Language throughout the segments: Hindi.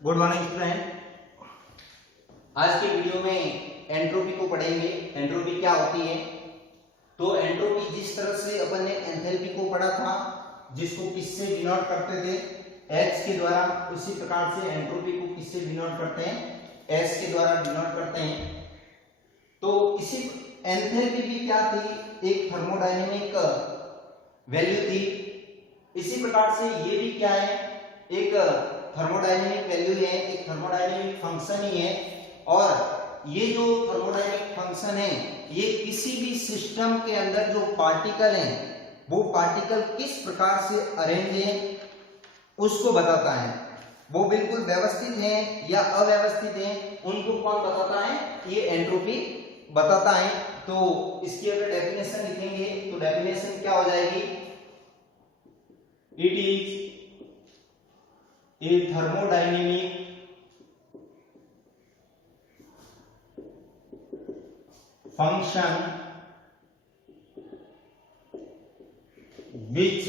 Good morning student. आज की वीडियो में एंट्रोपी को पढ़ेंगे। एंट्रोपी क्या होती है? तो एंट्रोपी जिस तरह से अपन ने एंथैल्पी को पढ़ा था, जिसको किससे डिनोट करते थे? H के द्वारा। उसी प्रकार से एंट्रोपी को किससे डिनोट करते हैं? S के द्वारा डिनोट करते हैं। तो इसी एंथैल्पी भी क्या थी? एक थर्मोडायनेमिक वैल्यू थी। इसी प्रकार से ये भी क्या है? एक थर्मोडायनेमिक वैल्यू है, एक थर्मोडायनेमिक फंक्शन ही है। और ये जो थर्मोडायनेमिक फंक्शन है, ये किसी भी सिस्टम के अंदर जो पार्टिकल हैं, वो पार्टिकल किस प्रकार से अरेंज है उसको बताता है। वो बिल्कुल व्यवस्थित है या अव्यवस्थित है, उनको कौन बताता है? ये एंट्रोपी बताता है। तो इसकी अगर डेफिनेशन लिखेंगे तो डेफिनेशन क्या हो जाएगी? It is a thermodynamic function which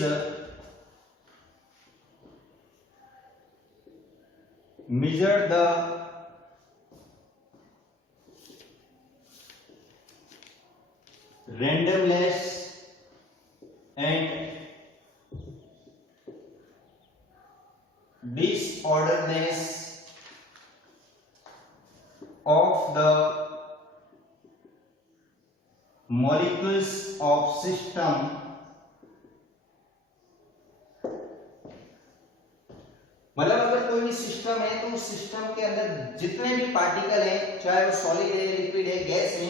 measure the randomness and disorderliness of the molecules of system मतलब अगर कोई भी सिस्टम है तो उस सिस्टम के अंदर जितने भी पार्टिकल हैं, चाहे वो सॉलिड है, लिक्विड है, गैस है,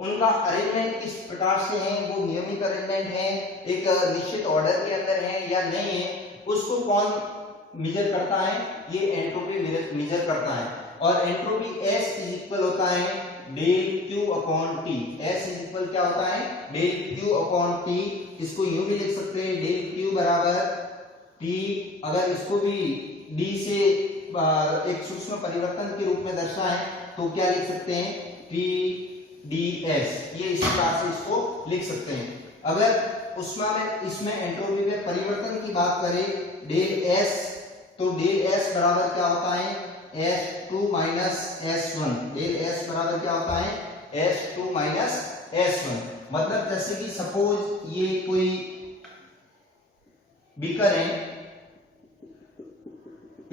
उनका अरेंजमेंट किस प्रकार से है, वो नियमित अरेंजमेंट है, एक निश्चित ऑर्डर के अंदर है या नहीं है, उसको कौन मेजर करता है? ये एंट्रोपी मेजर करता है। और एंट्रोपी S इज इक्वल होता है del Q upon T। S is equal क्या होता है? Del Q upon T। इसको यूं भी लिख सकते हैं, डेल Q बराबर T। अगर इसको भी D से एक सूक्ष्म परिवर्तन के रूप में दर्शाएं तो क्या लिख सकते हैं? TdS। ये इस प्रकार से इसको लिख सकते हैं। अगर इसमें एंट्रोपी में परिवर्तन की बात करें, डेल S, तो डेल S बराबर क्या होता है? S2 minus S1। Del S बराबर क्या होता है? S2 minus S1। मतलब जैसे कि सपोज ये कोई बीकर है,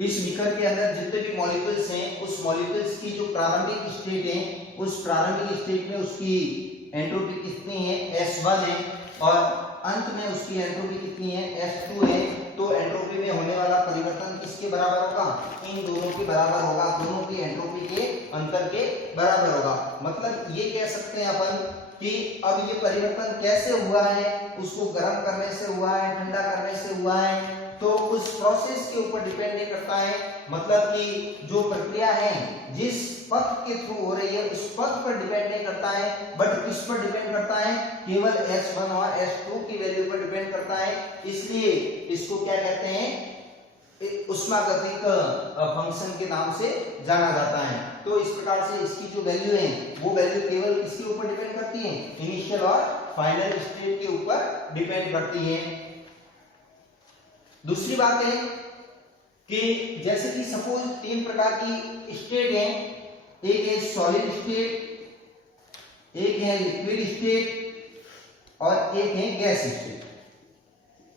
इस बीकर के अंदर जितने भी मॉलिक्यूल्स हैं, उस मॉलिक्यूल्स की जो प्रारंभिक स्टेट है, उस प्रारंभिक स्टेट में उसकी एंट्रोपी कितनी है? S1 है। और अंत में उसकी एंट्रोपी कितनी है? S2 है। तो एंट्रोपी में होने वाला परिवर्तन किसके बराबर होगा? इन दोनों के बराबर होगा, दोनों की एंट्रोपी के अंतर के बराबर होगा। मतलब ये कह सकते हैं अपन कि अब ये परिवर्तन कैसे हुआ है? उसको गर्म करने से हुआ है, ठंडा करने से हुआ है, तो उस प्रोसेस के ऊपर डिपेंड नहीं करता है। मतलब कि जो प्रक्रिया है जिस पथ के थ्रू हो रही है उस पथ पर डिपेंड नहीं करता है, बट किस पर डिपेंड करता है? केवल S1 और S2 की वैल्यू पर डिपेंड करता है। इसलिए इसको क्या कहते हैं? ऊष्मागतिक फंक्शन के नाम से जाना जाता है। तो इस प्रकार से इसकी जो वैल्यू है वो वैल्यू केवल किसके ऊपर डिपेंड करती है? इनिशियल और फाइनल स्टेट के ऊपर डिपेंड करती है। दूसरी बात है कि जैसे कि सपोज तीन प्रकार की स्टेट है, एक है सॉलिड स्टेट, एक है लिक्विड स्टेट और एक है गैस स्टेट।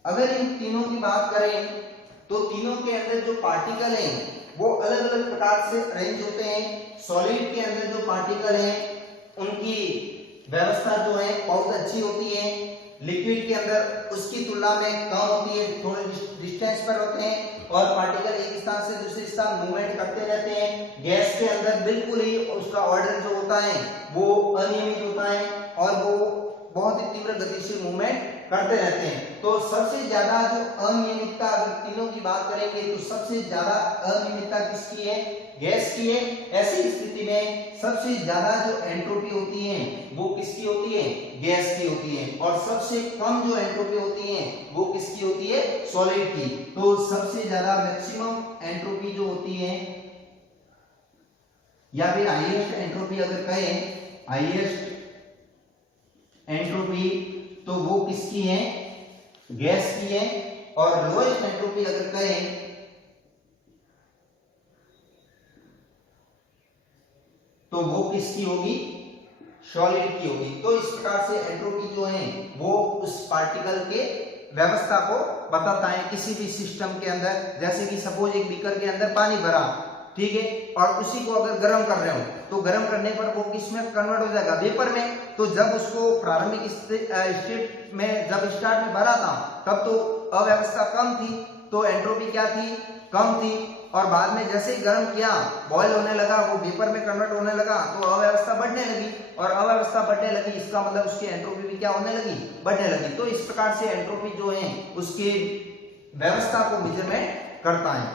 अगर इन तीनों की बात करें तो तीनों के अंदर जो पार्टिकल हैं वो अलग अलग प्रकार से अरेंज होते हैं। सॉलिड के अंदर जो पार्टिकल हैं उनकी व्यवस्था जो है बहुत अच्छी होती है। लिक्विड के अंदर उसकी तुलना में कम होती है, थोड़े डिस्टेंस पर होते हैं और पार्टिकल एक स्थान से दूसरे स्थान मूवमेंट करते रहते हैं। गैस के अंदर बिल्कुल ही उसका ऑर्डर जो होता है वो अनियमित होता है और वो बहुत ही तीव्र गति से मूवमेंट करते रहते हैं। तो सबसे ज्यादा जो अनियमितता, अगर तीनों की बात करेंगे तो सबसे ज्यादा अनियमितता किसकी है? गैस की है। ऐसी स्थिति में सबसे ज्यादा जो एंट्रोपी होती है वो किसकी होती है? गैस की होती है। और सबसे कम जो एंट्रोपी होती है वो किसकी होती है? सॉलिड की। तो सबसे ज्यादा मैक्सिमम एंट्रोपी जो होती है या फिर हाईएस्ट एंट्रोपी अगर कहें, हाईएस्ट एंट्रोपी तो वो किसकी है? गैस की है। और लोएस्ट एंट्रोपी अगर कहें तो वो किसकी होगी, सॉलिड की होगी। तो इस प्रकार से एंट्रोपी जो है वो उस पार्टिकल के व्यवस्था को बताता है किसी भी सिस्टम के अंदर। जैसे कि सपोज एक बीकर के अंदर पानी भरा, ठीक है, और उसी को अगर गर्म कर रहे हो तो गर्म करने पर वो किस में कन्वर्ट हो जाएगा, वेपर में। तो जब उसको प्रारंभिक स्टेट में जब स्टार्ट में भरा था तब तो अव्यवस्था कम थी, तो एंट्रोपी क्या थी, कम थी। और बाद में जैसे ही गर्म किया, बॉयल होने लगा, वो वेपर में कन्वर्ट होने लगा, तो अव्यवस्था बढ़ने लगी, और अव्यवस्था बढ़ने लगी इसका मतलब उसकी एंट्रोपी भी क्या होने लगी, बढ़ने लगी। तो इस प्रकार से एंट्रोपी जो है उसके व्यवस्था को मेजरमेंट करता है।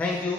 Thank you.